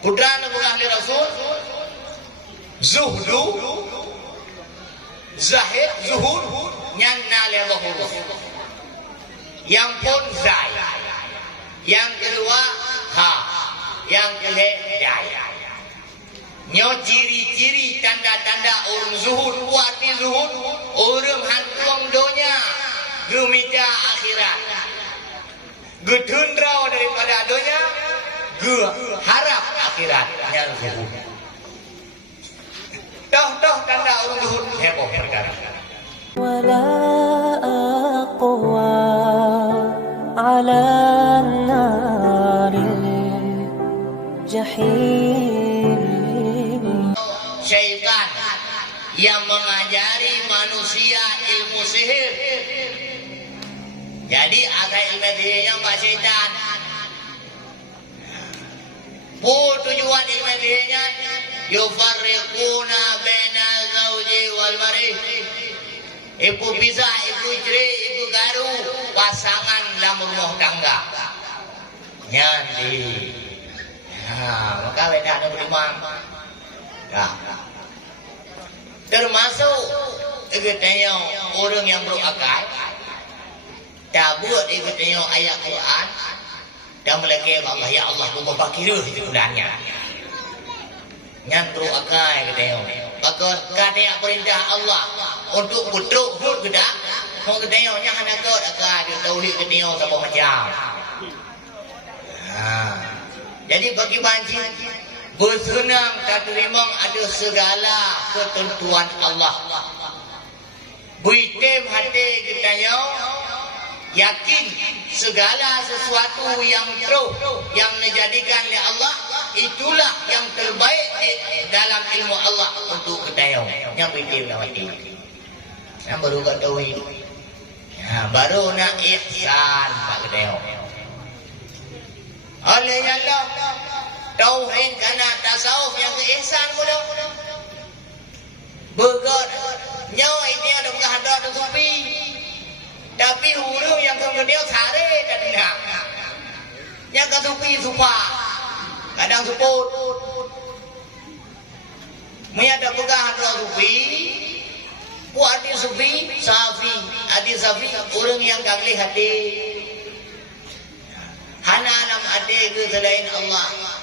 putra ahli Rasul zuhdu zahid zuhud nyanna le bahuruf yang pun zai yang kedua ha yang ketiga nyo ciri-ciri tanda-tanda orang zuhud kuatnya zuhud orang hantuang dunia gemita akhirat gedundrau daripada dunia harap akhirat yang zuhud toh tanda orang zuhud heboh perkara wala aqwa ala naril jahim. Syaitan yang mengajari manusia ilmu sihir. Jadi ada ilmu sihirnya Pak Syaitan. Tujuan ilmu sihirnya yufarriquna bainal zawji wal mar'i. Ibu pisah, ibu cerai, ibu garu, pasangan dalam rumah tangga. Nyanyi. Maka beda ada beriman. Termasuk ikutnya orang yang berakal tabut ikutnya ayat Quran dan melekeh Allah ya Allah buka pakir itu bulannya nyantru akal ikutnya maka kata perintah Allah untuk putruk hud gedak mau ikutnya nyahan akal akal di tauhid ikutnya sama macam jadi bagi banci bersenang tak terima ada segala ketentuan Allah. Buitem hati kita yakin segala sesuatu yang true yang dijadikan oleh Allah itulah yang terbaik dalam ilmu Allah untuk kita yang buitem lawati. Yang baru ketahui. Baru nak ihsan pak kita. Oleh Allah tauhid kana tasawuf yang ihsan pula begot nyaw ini ada bukan ada sufi tapi huruf yang kemudian sare dan tidak yang ke sufi supa kadang suput ada bukan ada sufi buat di sufi safi adi safi orang yang kagli hati hana alam ade itu selain Allah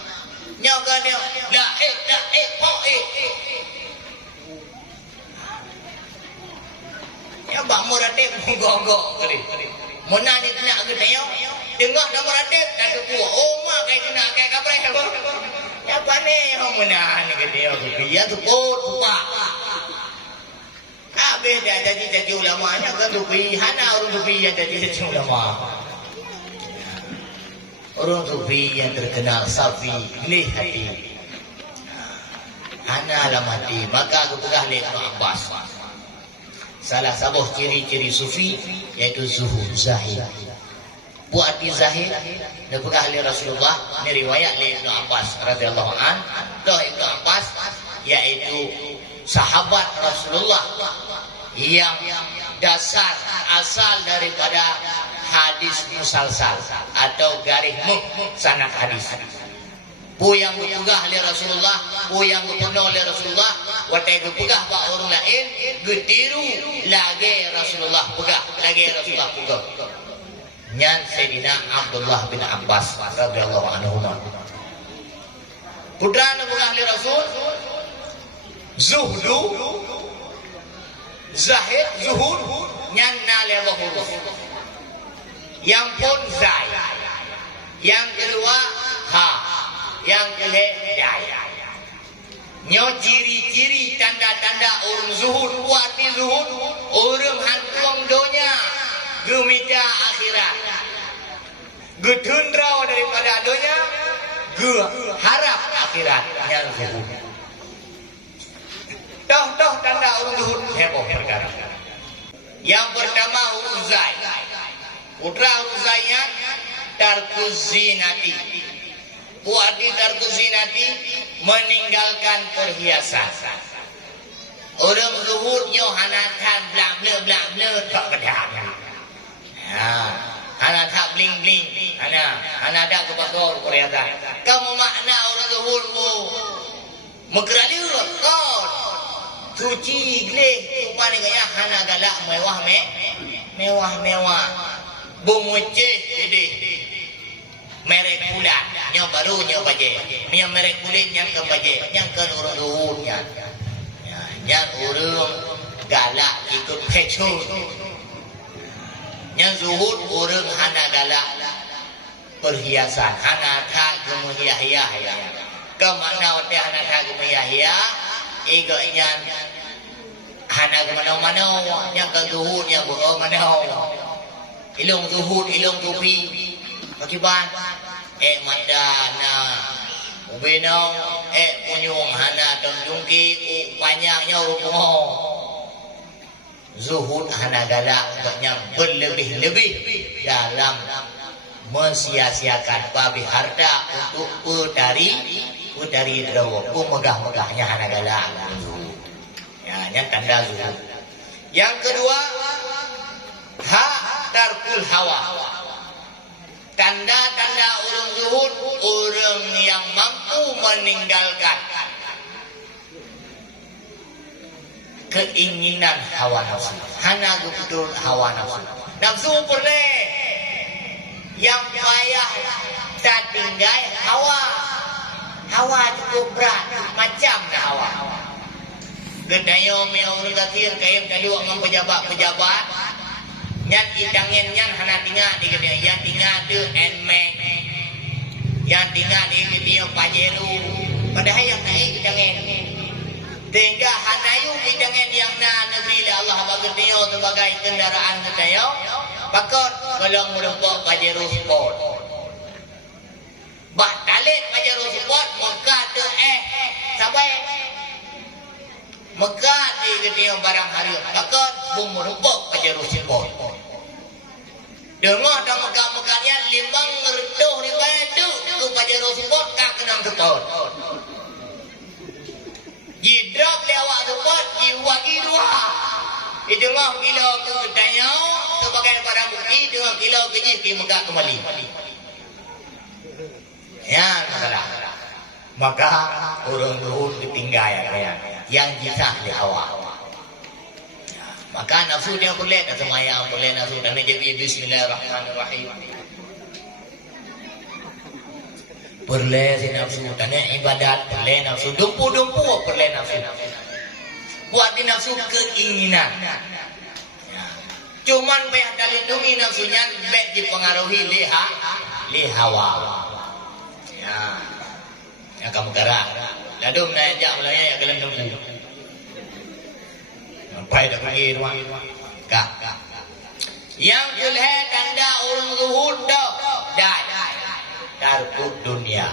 nyaga dia la po ya bang murate gogok kali mona ni nak ke tanya dengar nama murate dah tu oh mak kai kena kai kabre ya pane mona ni ke dia dia tu pot pak habis dah jadi ulama nya kan tu hana orang tu yang jadi ulama. Orang sufi yang terkenal safi gelih hati hana alam hati maka aku pegah oleh Ibn Abbas salah satu ciri-ciri sufi yaitu zuhud zahid buat di zahid dan pegah oleh Rasulullah ini riwayat oleh Ibn Abbas radhiyallahu an toh Ibn Abbas yaitu sahabat Rasulullah yang dasar asal daripada hadis musalsal atau garis sanad hadis. Bu yang berpegah oleh Rasulullah, bu yang berpenuh oleh Rasulullah, watai berpegah pak orang lain, getiru lagi Rasulullah pegah, lagi Rasulullah pegah. Nyan Sayyidina Abdullah bin Abbas radhiyallahu anhu. Putra pegah oleh Rasul, zuhdu, zahid, zuhud, nyan nale bahuruf. Yang pun zai yang kedua ha yang ketiga nyo ciri-ciri tanda-tanda orang zuhud kuatnya zuhud orang hantuang dunia gemita akhirat gedundrau daripada dunia harap akhirat yang zuhud toh tanda orang zuhud heboh perkara yang pertama huruf zai putra Uzaynya tarkuz zinati. Buati tarkuz zinati meninggalkan perhiasan. Orang zuhud yo hanakan bla tak pedang. Hana tak bling-bling. Hana ada kebakor kuriatan. Kamu makna orang zuhur mu. Mekerali kau. Suci gleh. Tupani kaya hana galak mewah. Bumuceh jadi. Merek kulit. Yang baru yang baje. Yang merek kulit yang ke baje. Yang ke orang zuhurnya. Yang orang galak ikut pecul. Yang zuhud orang hana galak perhiasan, hana tak gemuhiah-hiah. Kemana waktu hana tak gemuhiah-hiah, igaknya hana kemana-mana, yang ke zuhud yang mana. Ilung zuhud, ilung tupi, akibat madana, ubinong, punyung hana tengdungki, panjangnya rupungo. Zuhud hana galak banyak berlebih-lebih dalam mensia-siakan babi harta untuk putari drawa. Megah-megahnya hana galak. Ya, yang tanda zuhud. Yang kedua, tarkul hawa. Tanda-tanda orang zuhud, orang yang mampu meninggalkan keinginan hawa nafsu. Hana betul hawa nafsu. Nafsu boleh. Yang payah tak tinggal hawa. Hawa cukup berat. Macam hawa. Gedayo orang katir kaya kaluak dengan pejabat-pejabat. Yang idangin yang hana tinggal di gedaya. Yang tinggal di enmek. Yang tinggal di gedaya pajeru. Padahal yang naik idangin. Sehingga hanayu dengan yang Nabi Allah bagi dia sebagai kendaraan kita. Pakot kalau merempok Pajero Sport. Batalit Pajero Sport Mekah tu sampai Mekah di dia barang hari. Pakot merempok Pajero Sport. Dengar dah Mekah-Mekahnya limang reduh di baju ke Pajero Sport tak kenang Sport. Drop lewat tempat, wagi dua. Dengar kilo ke Danya sebagai barang bukti, dengar kilo ke Jiki Mekah kembali. Ya, masalah. Maka orang zuhud ketinggalan yang jisah di awal. Maka nafsu dia boleh, dan semayang boleh nafsu. Dan jadi bismillahirrahmanirrahim. Perle si nafsu, tanya ibadat, perle nafsu, dumpu perle nafsu. Buat di nafsu keinginan. Cuman bayar dalindungi nafsunya, baik dipengaruhi lihawa. Ya kamu garang. Lalu menajak mulanya ya kalian tunggu. Sampai dah pergi rumah. Kak. Yang kelihatan tanda orang zuhud dah. Tarkut dunia.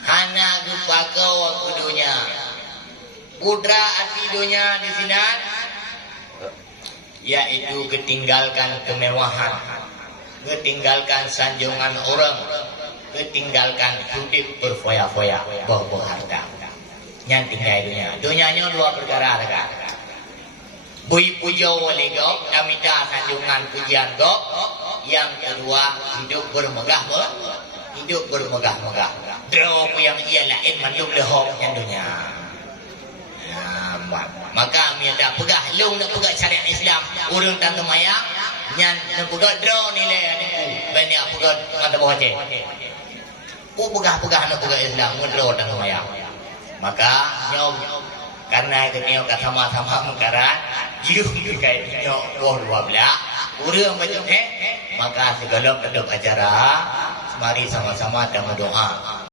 Hana dupakau aku dunia. Putra hati dunia di sini, yaitu ketinggalkan kemewahan, ketinggalkan sanjungan orang, ketinggalkan hidup berfoya-foya, bawa harta. Yang tinggal dunia. Dunianya dua perkara dekat. Bui puja wali gop, namita sanjungan pujian gop. Yang kedua, hidup bermegah-megah. Draw yang ia lain manduk dehok yang dunia. Maka dia tak pegah long nak pegah syariat Islam. Urang tante mayang nyan nak pegah draw nilai ni. Banyak pegah mata bawah cek. Pegah nak pegah Islam draw tante mayang. Maka nyom karena itu nyom sama-sama mengkarat jiu kai nyom 12. Urang macam maka segala tetap acara mari sama-sama dengan doa.